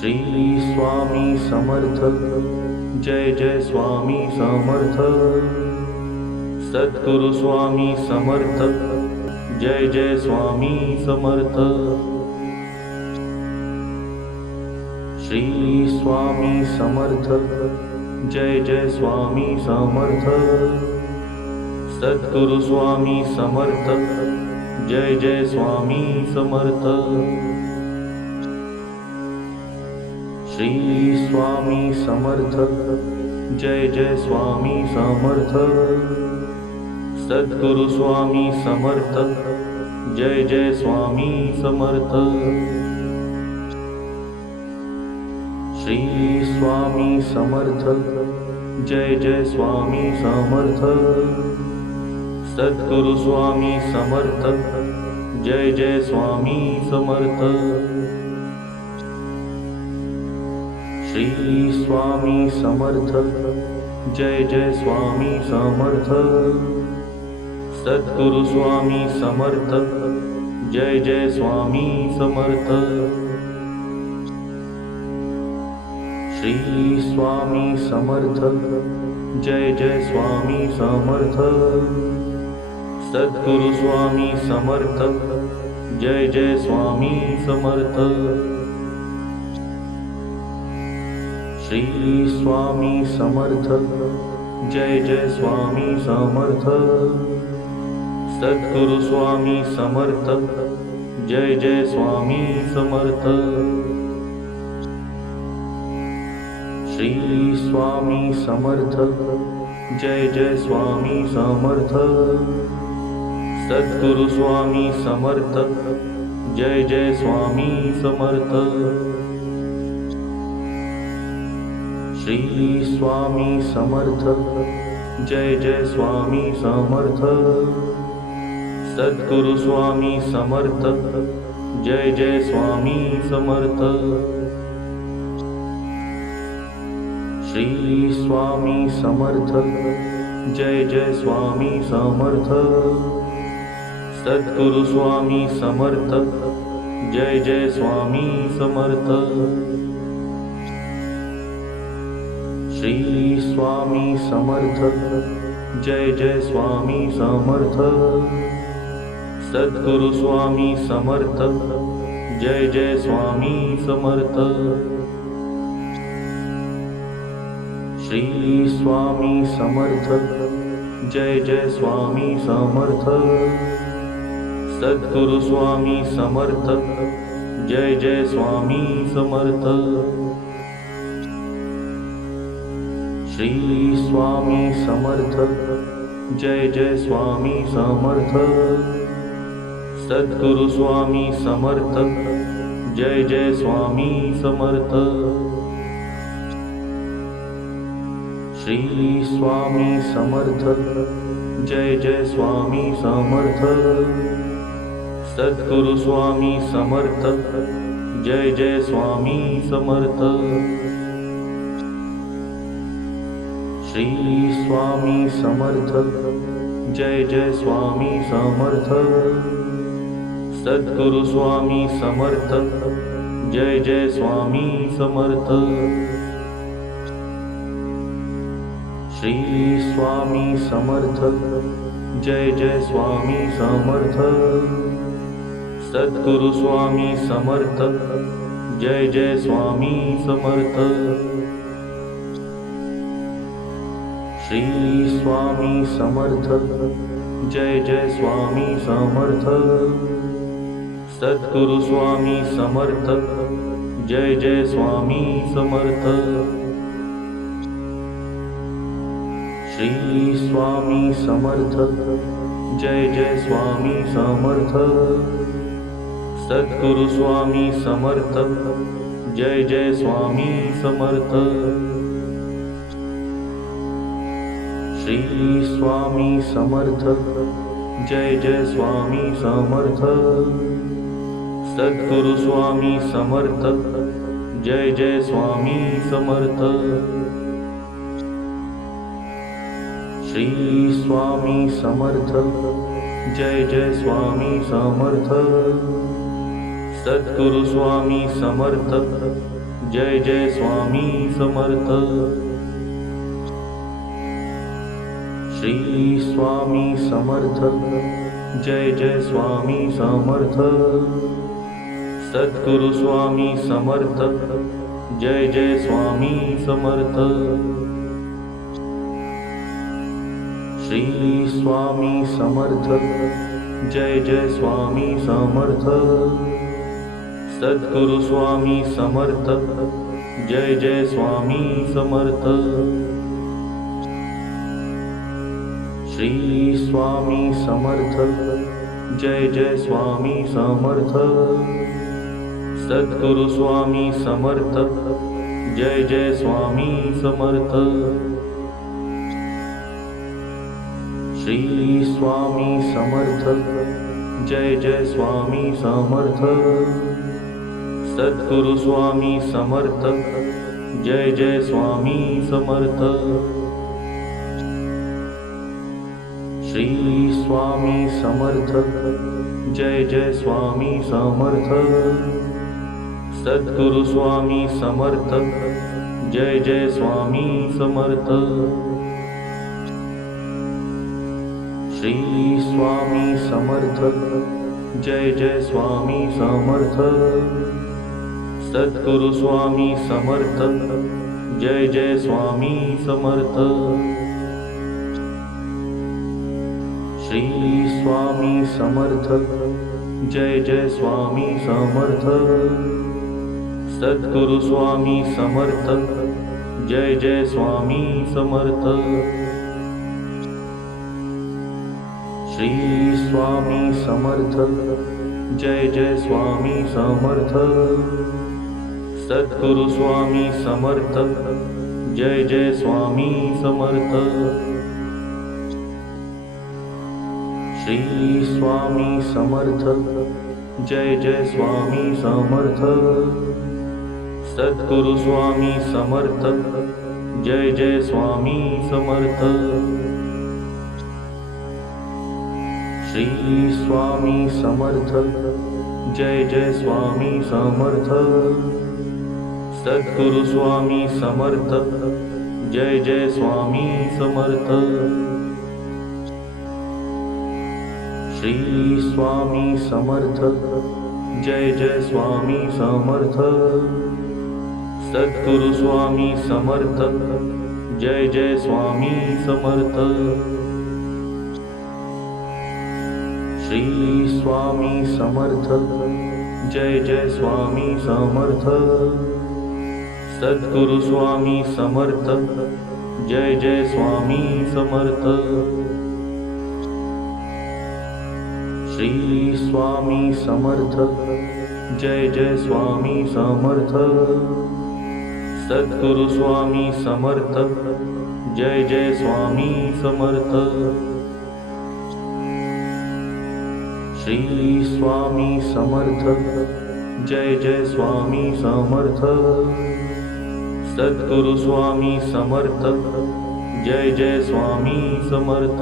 Shri Swami Samarth. Jai Jai Swami Samarth. Sadhguru Swami Samarth. Jai Jai Swami Samarth. Shri Swami Samarth. Jai Jai Swami Samarth. Sadhguru Swami Samarth. Jai Jai Swami Samarth. Shri Swami Samarth. Jai Jai Swami Samarth. Sadhguru Swami Samarth. Jai Jai Swami Samarth. Shri Swami Samarth. Jai Jai Swami Samarth. Sadhguru Swami Samarth. Jai Jai Swami Samarth. Shri Swami Samarth. Jai Jai Swami Samarth. Sadhguru Swami Samarth. Jai Jai Swami Samarth. Shri Swami Samarth. Jai Jai Swami Samarth. Sadhguru Swami Samarth. Jai Jai Swami Samarth. Shri Swami Samarth. Jai Jai Swami Samarth. Sadhguru Swami Samarth. Jai Jai Swami Samarth. Shri Swami Samarth. Jai Jai Swami Samarth. Sadhguru Swami Samarth. Jai Jai Swami Samarth. Shri Swami Samarth. Jai Jai Swami Samarth. Sadhguru Swami Samarth. Jai Jai Swami Samarth. Shri Swami Samarth. Jai Jai Swami Samarth. Sadhguru Swami Samarth. Jai Jai Swami Samarth. Shri Swami Samarth. Jai Jai Swami Samarth. Sadhguru Swami Samarth. Jai Jai Swami Samarth. Shri Swami Samarth. Jai Jai Swami Samarth. Sadhguru Swami Samarth. Jai Jai Swami Samarth. Shri Swami Samarth. Jai Jai Swami Samarth. Sadhguru Swami Samarth. Jai Jai Swami Samarth. Shri Swami Samarth. Jai Jai Swami Samarth. Sadhguru Swami Samarth. Jai Jai Swami Samarth. Shri Swami Samarth. Jai Jai Swami Samarth. Sadhguru Swami Samarth. Jai Jai Swami Samarth. Shri Swami Samarth. Jai Jai Swami Samarth. Sadhguru Swami Samarth. Jai Jai Swami Samarth. Shri Swami Samarth. Jai Jai Swami Samarth. Sadhguru Swami Samarth. Jai Jai Swami Samarth. Shri Swami Samarth. Jai Jai Swami Samarth. Sadhguru Swami Samarth. Jai Jai Swami Samarth. Shri Swami Samarth. Jai Jai Swami Samarth. Sadhguru Swami Samarth. Jai Jai Swami Samarth. Shri Swami Samarth. Jai Jai Swami Samarth. Sadhguru Swami Samarth. Jai Jai Swami Samarth. Shri Swami Samarth. Jai Jai Swami Samarth. Sadhguru Swami Samarth. Jai Jai Swami Samarth. Shri Swami Samarth. Jai Jai Swami Samarth. Sadhguru Swami Samarth. Jai Jai Swami Samarth. Shri Swami Samarth. Jai Jai Swami Samarth. Sadhguru Swami Samarth. Jai Jai Swami Samarth. Shri Swami Samarth. Jai Jai Swami Samarth. Sadhguru Swami Samarth. Jai Jai Swami Samarth. Shri Swami Samarth. Jai Jai Swami Samarth. Sadhguru Swami Samarth. Jai Jai Swami Samarth. Shri Swami Samarth. Jai Jai Swami Samarth. Sadhguru Swami Samarth. Jai Jai Swami Samarth. Shri Swami Samarth. Jai Jai Swami Samarth. Sadhguru Swami Samarth. Jai Jai Swami Samarth. Shri Swami Samarth. Jai Jai Swami Samarth. Sadhguru Swami Samarth. Jai Jai Swami Samarth. Shri Swami Samarth. Jai Jai Swami Samarth. Sadhguru Swami Samarth. Jai Jai Swami Samarth. Shri Swami Samarth. Jai Jai Swami Samarth. Sadhguru Swami Samarth. Jai Jai Swami Samarth. Shri Swami Samarth. Jai Jai Swami Samarth. Sadhguru Swami Samarth. Jai Jai Swami Samarth. Shri Swami Samarth. Jai Jai Swami Samarth. Sadhguru Swami Samarth. Jai Jai Swami Samarth. Shri Swami Samarth. Jai Jai Swami Samarth. Sadhguru Swami Samarth. Jai Jai Swami Samarth. Shri Swami Samarth. Jai Jai Swami Samarth. Sadhguru Swami Samarth. Jai Jai Swami Samarth.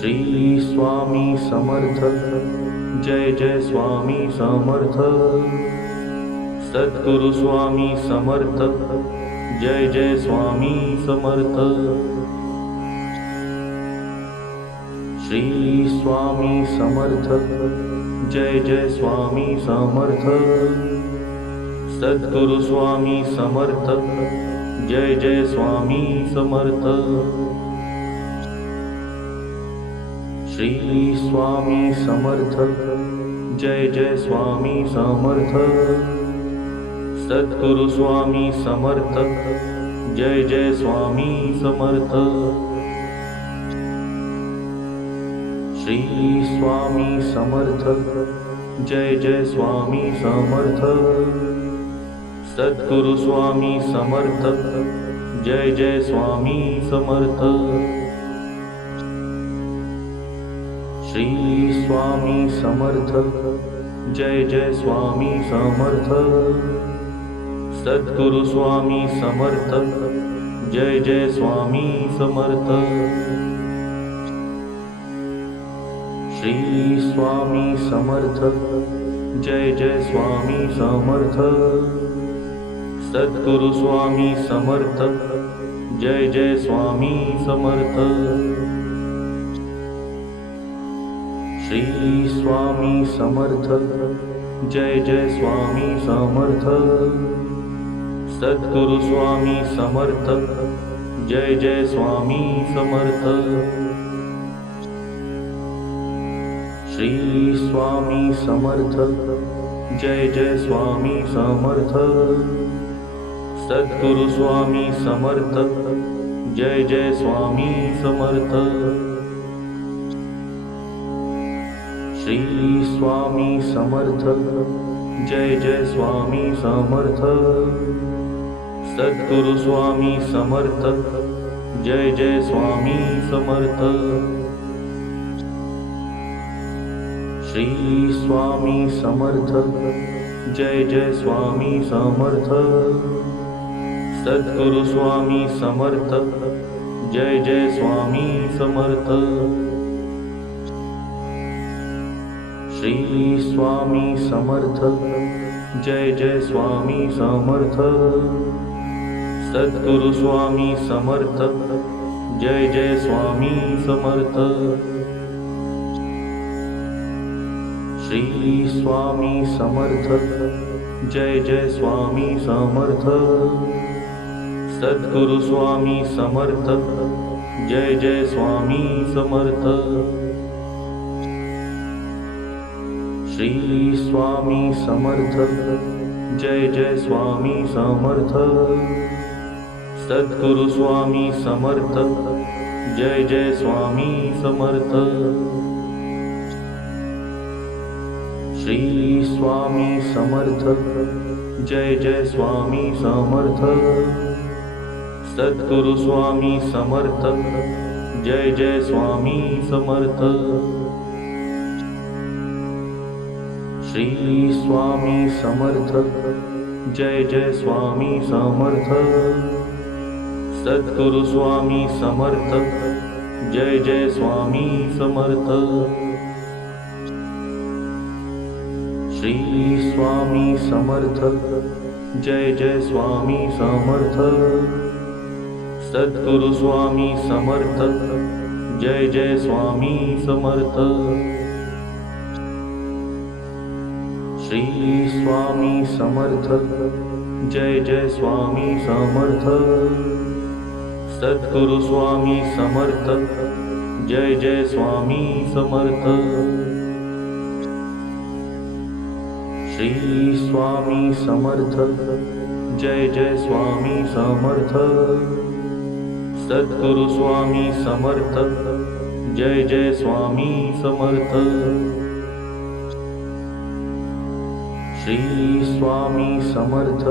Shri Swami Samarth. Jai Jai Swami Samarth. Sadhguru Swami Samarth. Jai Jai Swami Samarth. Shri Swami Samarth. Jai Jai Swami Samarth. Sadhguru Swami Samarth. Jai Jai Swami Samarth. Shri Swami Samarth. Jai Jai Swami Samarth. Sadhguru Swami Samarth. Jai Jai Swami Samarth. Shri Swami Samarth. Jai Jai Swami Samarth. Sadhguru Swami Samarth. Jai Jai Swami Samarth. Shri Swami Samarth. Jai Jai Swami Samarth. Sadhguru Swami Samarth. Jai Jai Swami Samarth. Shri Swami Samarth. Jai Jai Swami Samarth. Sadhguru Swami Samarth. Jai Jai Swami Samarth. Shri Swami Samarth. Jai Jai Swami Samarth. Sadhguru Swami Samarth. Jai Jai Swami Samarth. Shri Swami Samarth. Jai Jai Swami Samarth. Sadhguru Swami Samarth. Jai Jai Swami Samarth. Shri Swami Samarth. Jai Jai Swami Samarth. Sadhguru Swami Samarth. Jai Jai Swami Samarth. Shri Swami Samarth. Jai Jai Swami Samarth. Sadhguru Swami Samarth. Jai Jai Swami Samarth. Shri Swami Samarth. Jai Jai Swami Samarth. Sadhguru Swami Samarth. Jai Jai Swami Samarth. Shri Swami Samarth. Jai Jai Swami Samarth. Sadhguru Swami Samarth. Jai Jai Swami Samarth. Shri Swami Samarth. Jai Jai Swami Samarth. Sadhguru Swami Samarth. Jai Jai Swami Samarth. Shri Swami Samarth. Jai Jai Swami Samarth. Sadhguru Swami Samarth. Jai Jai Swami Samarth. Shri Swami Samarth. Jai Jai Swami Samarth. Sadhguru Swami Samarth. Jai Jai Swami Samarth. Shri Swami Samarth. Jai Jai Swami Samarth. Sadhguru Swami Samarth. Jai Jai Swami Samarth. Shri Swami Samarth. Jai Jai Swami Samarth. Sadhguru Swami Samarth. Jai Jai Swami Samarth. Shri Swami Samarth. Jai Jai Swami Samarth. Sadhguru Swami Samarth. Jai Jai Swami Samarth. Shri Swami Samarth.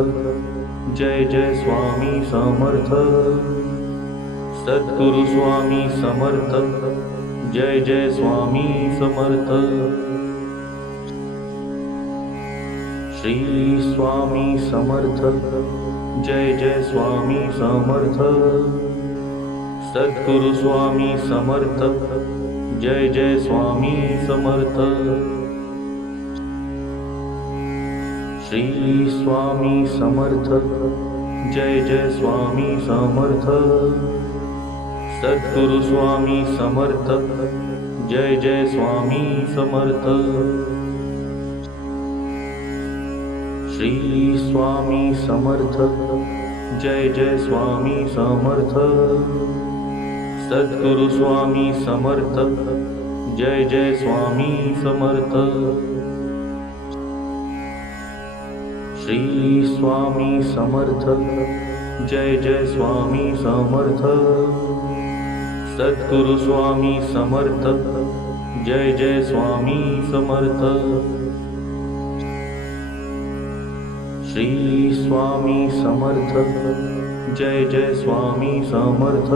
Jai Jai Swami Samarth. Sadhguru Swami Samarth. Jai Jai Swami Samarth. Shri Swami Samarth. Jai Jai Swami Samarth. Sadhguru Swami Samarth. Jai Jai Swami Samarth. Shri Swami Samarth. Jai Jai Swami Samarth. Sadhguru Swami Samarth. Jai Jai Swami Samarth. Shri Swami Samarth. Jai Jai Swami Samarth. Sadhguru Swami Samarth. Jai Jai Swami Samarth. Shri Swami Samarth. Jai Jai Swami Samarth. Sadhguru Swami Samarth. Jai Jai Swami Samarth. Shri Swami Samarth. Jai Jai Swami Samarth.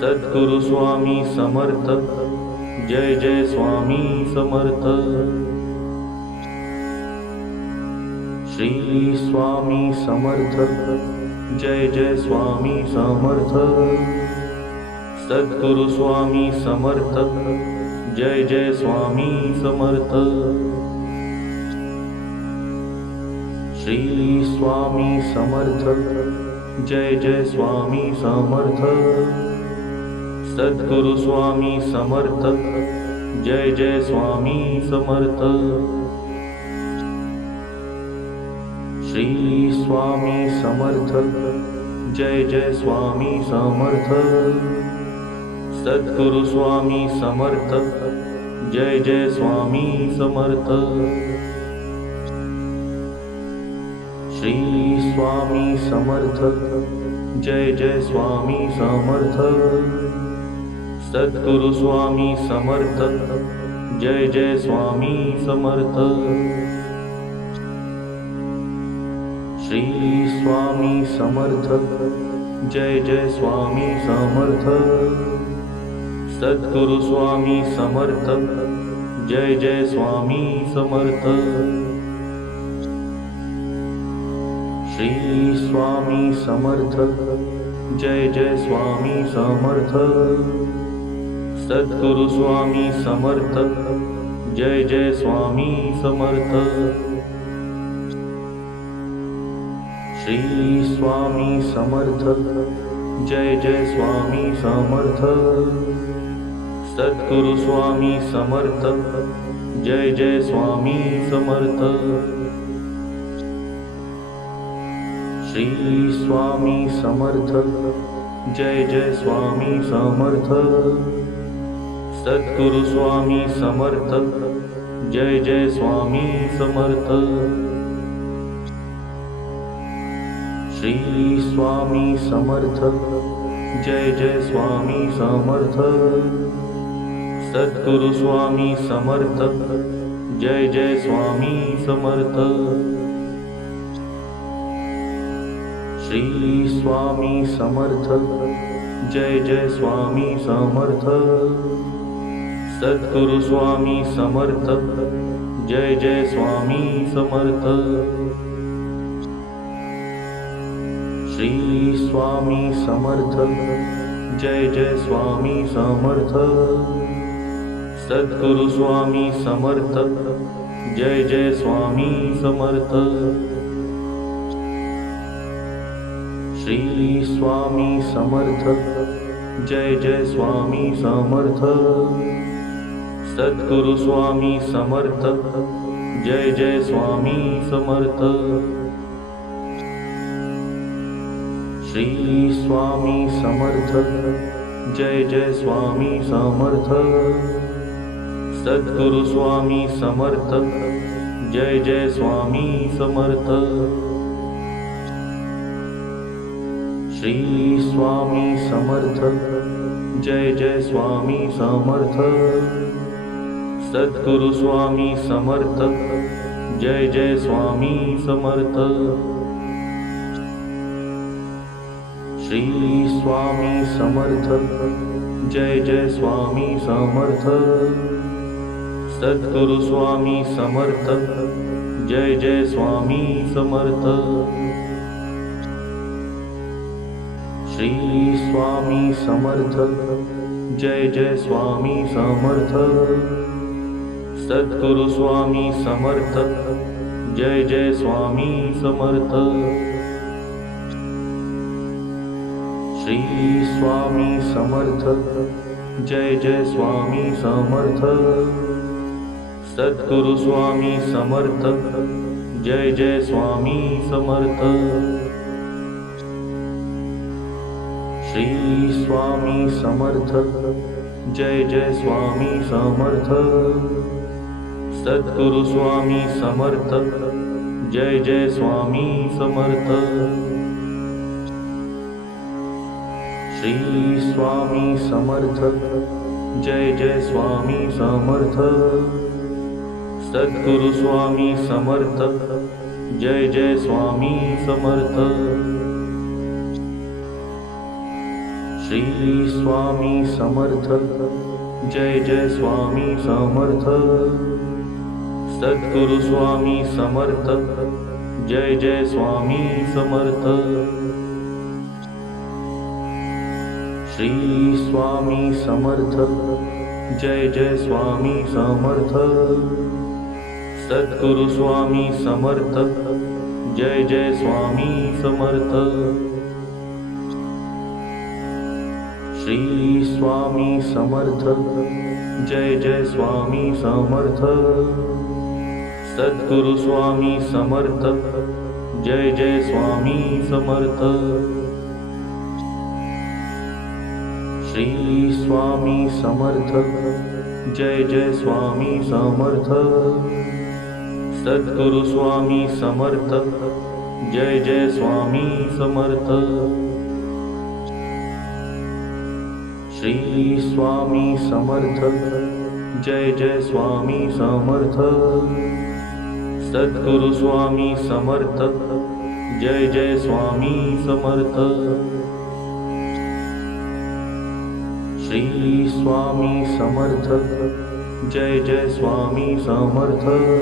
Sadhguru Swami Samarth. Jai Jai Swami Samarth. Shri Swami Samarth. Jai Jai Swami Samarth. Sadhguru Swami Samarth. Jai Jai Swami Samarth. Shri Swami Samarth Jai Jai Swami Samarth. Sadhguru Swami Samarth Jai Jai Swami Samarth. Shri Swami Samarth Jai Jai Swami Samarth. Sadhguru Swami Samarth Jai Jai Swami Samarth. Shri Swami Samarth Jai Jai Swami Samarth. Sadhguru Swami Samarth Jai Jai Swami Samarth. Shri Swami Samarth Jai Jai Swami Samarth. Sadhguru Swami Samarth Jai Jai Swami Samarth. Shri Swami Samarth Jai Jai Swami Samarth. Sadhguru Swami Samarth Jai Jai Swami Samarth. Shri Swami Samarth Jai Jai Swami Samarth. Sadhguru Swami Samarth Jai Jai Swami Samarth. Shri Swami Samarth Jai Jai Swami Samarth. Sadhguru Swami Samarth Jai Jai Swami Samarth. Shri Swami Samarth Jai Jai Swami Samarth. Sadhguru Swami Samarth Jai Jai Swami Samarth. Shri Swami Samarth Jai Jai Swami Samarth. Sadhguru Swami Samarth Jai Jai Swami Samarth. Shri Swami Samarth Jai Jai Swami Samarth. Sadhguru Swami Samarth Jai Jai Swami Samarth. Shri Swami Samarth Jai Jai Swami Samarth. Sadhguru Swami Samarth Jai Jai Swami Samarth. Shri Swami Samarth Jai Jai Swami Samarth. Sadhguru Swami Samarth Jai Jai Swami Samarth. Shri Swami Samarth Jai Jai Swami Samarth. Sadhguru Swami Samarth Jai Jai Swami Samarth. Shri Swami Samarth Jai Jai Swami Samarth. Sadhguru Swami Samarth Jai Jai Swami Samarth. Shri Swami Samarth Jai Jai Swami Samarth. Sadhguru Swami Samarth Jai Jai Swami Samarth. Shri Swami Samarth Jai Jai Swami Samarth. Sadhguru Swami Samarth Jai Jai Swami Samarth. Shri Swami Samarth Jai Jai Swami Samarth. Sadhguru Swami Samarth Jai Jai Swami Samarth. Shri Swami Samarth Jai Jai Swami Samarth. Sadhguru Swami Samarth Jai Jai Swami Samarth. Shri Swami Samarth Jai Jai Swami Samarth. Sadhguru Swami Samarth Jai Jai Swami Samarth. Shri Swami Samarth Jai Jai Swami Samarth. Sadhguru Swami Samarth Jai Jai Swami Samarth. Shri Swami Samarth. Jai Jai Swami Samarth. Sadhguru Swami Samarth. Jai Jai Swami Samarth. Shri Swami Samarth. Jai Jai Swami Samarth. Sadhguru Swami Samarth. Jai Jai Swami Samarth. Shri Swami Samarth. Jai Jai Swami Samarth. Sadhguru Swami Samarth. Jai Jai Swami Samarth. Shri Swami Samarth. Jai Jai Swami Samarth.